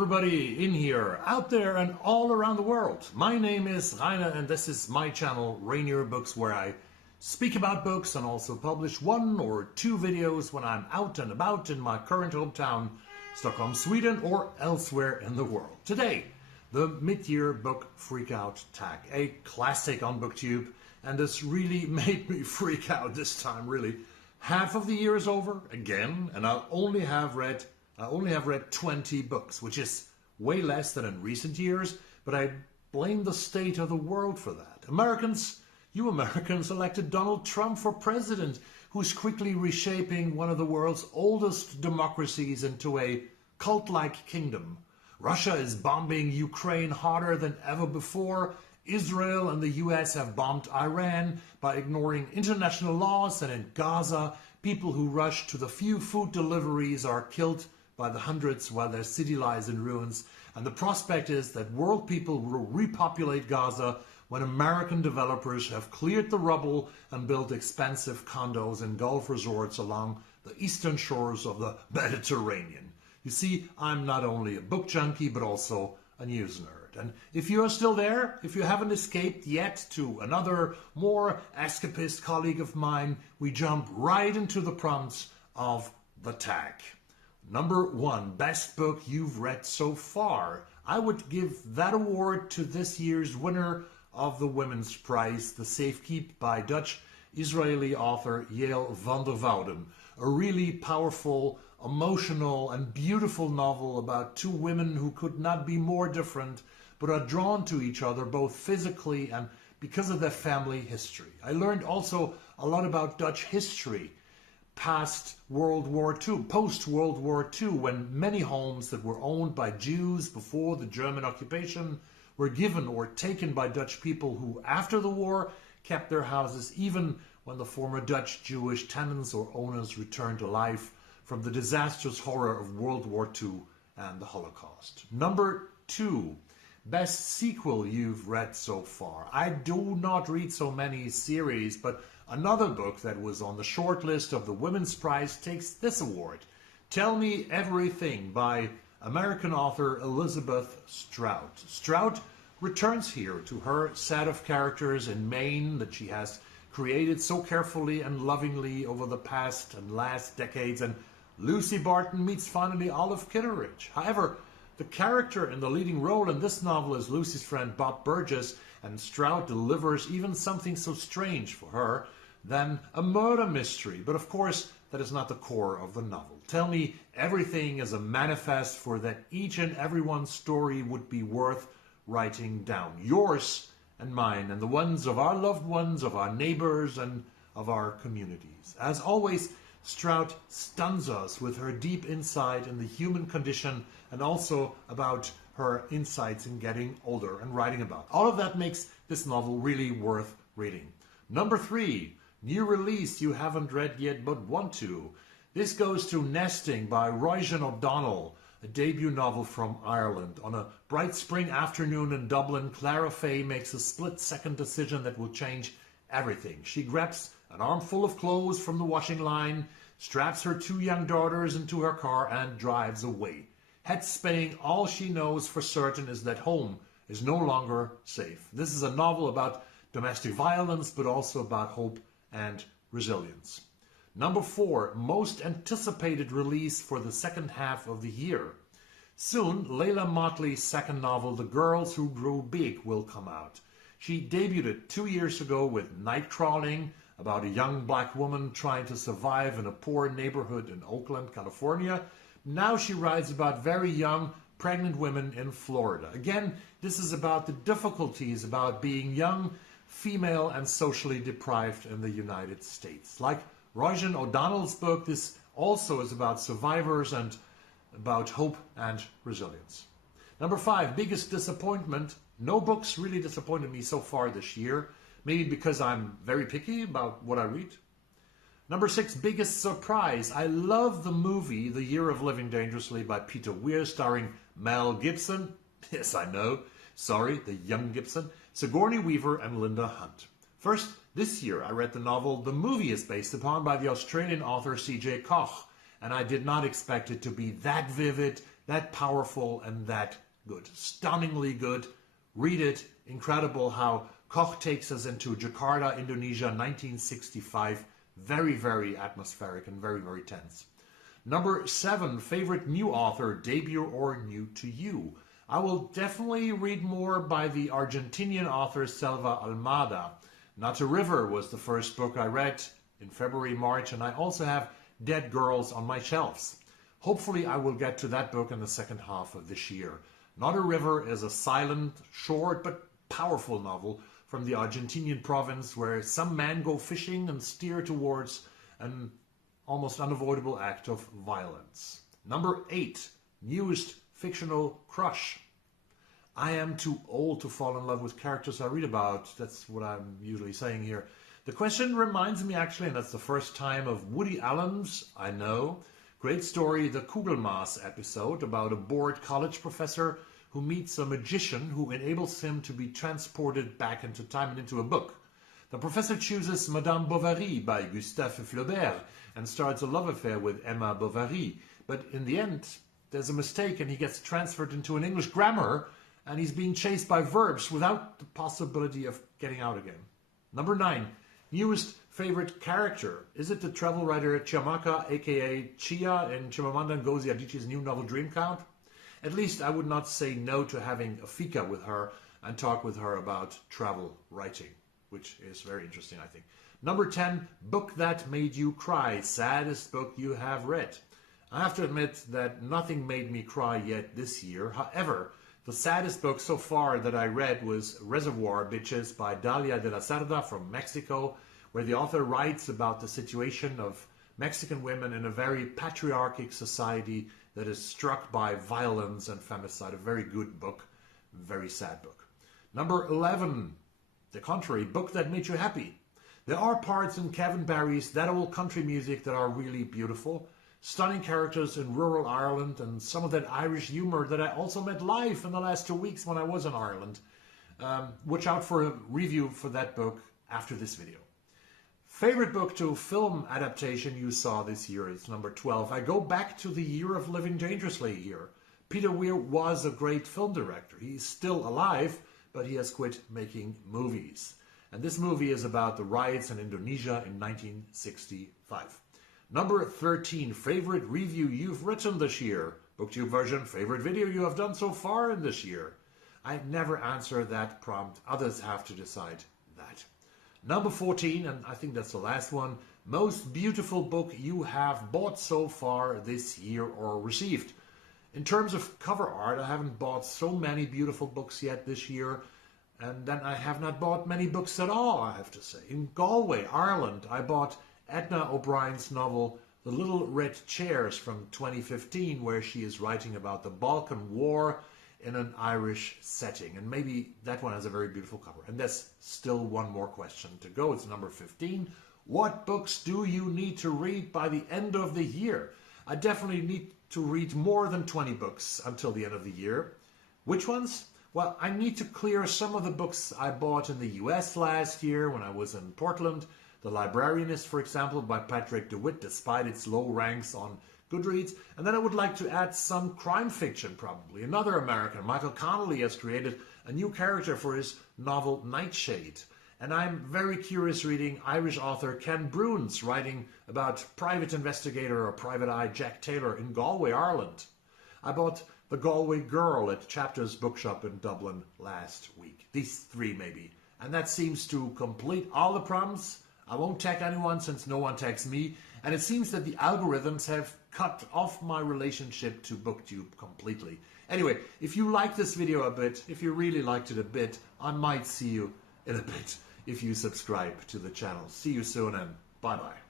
everybody in here, out there and all around the world. My name is Rainer and this is my channel Rainier Books, where I speak about books and also publish 1 or 2 videos when I'm out and about in my current hometown, Stockholm, Sweden, or elsewhere in the world. Today, the mid-year book Freakout tag, a classic on BookTube, and this really made me freak out this time, really. Half of the year is over again, and I only have read 20 books, which is way less than in recent years, but I blame the state of the world for that. You Americans elected Donald Trump for president, who's quickly reshaping one of the world's oldest democracies into a cult-like kingdom. Russia is bombing Ukraine harder than ever before. Israel and the US have bombed Iran by ignoring international laws, and in Gaza, people who rush to the few food deliveries are killed by the hundreds while their city lies in ruins. And the prospect is that world people will repopulate Gaza when American developers have cleared the rubble and built expensive condos and golf resorts along the eastern shores of the Mediterranean. You see, I'm not only a book junkie, but also a news nerd. And if you are still there, if you haven't escaped yet to another, more escapist colleague of mine, we jump right into the prompts of the tag. Number 1, best book you've read so far. I would give that award to this year's winner of the Women's Prize, The Safekeep by Dutch-Israeli author Yael van der Wouden. A really powerful, emotional and beautiful novel about 2 women who could not be more different, but are drawn to each other both physically and because of their family history. I learned also a lot about Dutch history past World War II, post-World War II, when many homes that were owned by Jews before the German occupation were given or taken by Dutch people who, after the war, kept their houses even when the former Dutch Jewish tenants or owners returned to life from the disastrous horror of World War II and the Holocaust. Number 2, best sequel you've read so far. I do not read so many series, but another book that was on the short list of the Women's Prize takes this award. Tell Me Everything by American author Elizabeth Strout. Strout returns here to her set of characters in Maine that she has created so carefully and lovingly over the past and last decades, and Lucy Barton meets finally Olive Kitteridge. However, the character in the leading role in this novel is Lucy's friend Bob Burgess, and Strout delivers even something so strange for her than a murder mystery. But of course, that is not the core of the novel. Tell Me Everything is a manifest for that each and everyone's story would be worth writing down. Yours and mine, and the ones of our loved ones, of our neighbors, and of our communities. As always, Strout stuns us with her deep insight in the human condition and also about her insights in getting older and writing about. All of that makes this novel really worth reading. Number 3, new release you haven't read yet but want to. This goes to Nesting by Roisin O'Donnell, a debut novel from Ireland. On a bright spring afternoon in Dublin, Clara Fay makes a split-second decision that will change everything. She grabs an armful of clothes from the washing line, straps her 2 young daughters into her car and drives away. Head spinning, all she knows for certain is that home is no longer safe. This is a novel about domestic violence, but also about hope and resilience. Number 4, most anticipated release for the second half of the year. Soon, Layla Motley's second novel, The Girls Who Grew Big, will come out. She debuted 2 years ago with Night Crawling, about a young black woman trying to survive in a poor neighborhood in Oakland, California. Now she writes about very young, pregnant women in Florida. Again, this is about the difficulties about being young, female, and socially deprived in the United States. Like Roisin O'Donnell's book, this also is about survivors and about hope and resilience. Number 5, biggest disappointment. No books really disappointed me so far this year. Maybe because I'm very picky about what I read. Number 6, biggest surprise. I love the movie The Year of Living Dangerously by Peter Weir, starring Mel Gibson. Yes, I know. Sorry, the young Gibson. Sigourney Weaver and Linda Hunt. First, this year I read the novel the movie is based upon by the Australian author C.J. Koch, and I did not expect it to be that vivid, that powerful and that good. Stunningly good. Read it. Incredible how Koch takes us into Jakarta, Indonesia, 1965. Very, very atmospheric and very, very tense. Number 7, favorite new author, debut or new to you. I will definitely read more by the Argentinian author Selva Almada. Not a River was the first book I read in February, March, and I also have Dead Girls on my shelves. Hopefully I will get to that book in the second half of this year. Not a River is a silent, short, but powerful novel from the Argentinian province where some men go fishing and steer towards an almost unavoidable act of violence. Number 8, newest fictional crush. I am too old to fall in love with characters I read about. That's what I'm usually saying here. The question reminds me actually, and that's the first time, of Woody Allen's, I know, great story, the Kugelmaß episode about a bored college professor who meets a magician who enables him to be transported back into time and into a book. The professor chooses Madame Bovary by Gustave Flaubert and starts a love affair with Emma Bovary. But in the end, there's a mistake and he gets transferred into an English grammar and he's being chased by verbs without the possibility of getting out again. Number 9, newest favorite character. Is it the travel writer Chiamaka, aka Chia, in Chimamanda Ngozi Adichie's new novel Dream Count? At least I would not say no to having a fika with her and talk with her about travel writing, which is very interesting, I think. Number 10, book that made you cry. Saddest book you have read. I have to admit that nothing made me cry yet this year. However, the saddest book so far that I read was Reservoir Bitches by Dalia de la Cerda from Mexico, where the author writes about the situation of Mexican women in a very patriarchic society that is struck by violence and femicide. A very good book, very sad book. Number 11, the contrary, book that made you happy. There are parts in Kevin Barry's That Old Country Music that are really beautiful. Stunning characters in rural Ireland and some of that Irish humor that I also met live in the last 2 weeks when I was in Ireland. Watch out for a review for that book after this video. Favorite book to film adaptation you saw this year is number 12. I go back to the year of Living Dangerously here. Peter Weir was a great film director. He's still alive, but he has quit making movies. And this movie is about the riots in Indonesia in 1965. Number 13, favorite review you've written this year. BookTube version, favorite video you have done so far in this year. I never answer that prompt. Others have to decide that. Number 14, and I think that's the last one, most beautiful book you have bought so far this year or received. In terms of cover art, I haven't bought so many beautiful books yet this year, and then I have not bought many books at all, I have to say. In Galway, Ireland, I bought Edna O'Brien's novel The Little Red Chairs from 2015, where she is writing about the Balkan War in an Irish setting. And maybe that one has a very beautiful cover. And there's still one more question to go. It's number 15. What books do you need to read by the end of the year? I definitely need to read more than 20 books until the end of the year. Which ones? Well, I need to clear some of the books I bought in the US last year when I was in Portland. The Librarianist, for example, by Patrick DeWitt, despite its low ranks on Goodreads. And then I would like to add some crime fiction, probably. Another American, Michael Connelly, has created a new character for his novel Nightshade. And I'm very curious reading Irish author Ken Bruins writing about private investigator or private eye Jack Taylor in Galway, Ireland. I bought The Galway Girl at Chapters Bookshop in Dublin last week. These 3 maybe. And that seems to complete all the prompts. I won't tag anyone since no one tags me, and it seems that the algorithms have cut off my relationship to BookTube completely. Anyway, if you like this video a bit, if you really liked it a bit, I might see you in a bit if you subscribe to the channel. See you soon and bye-bye.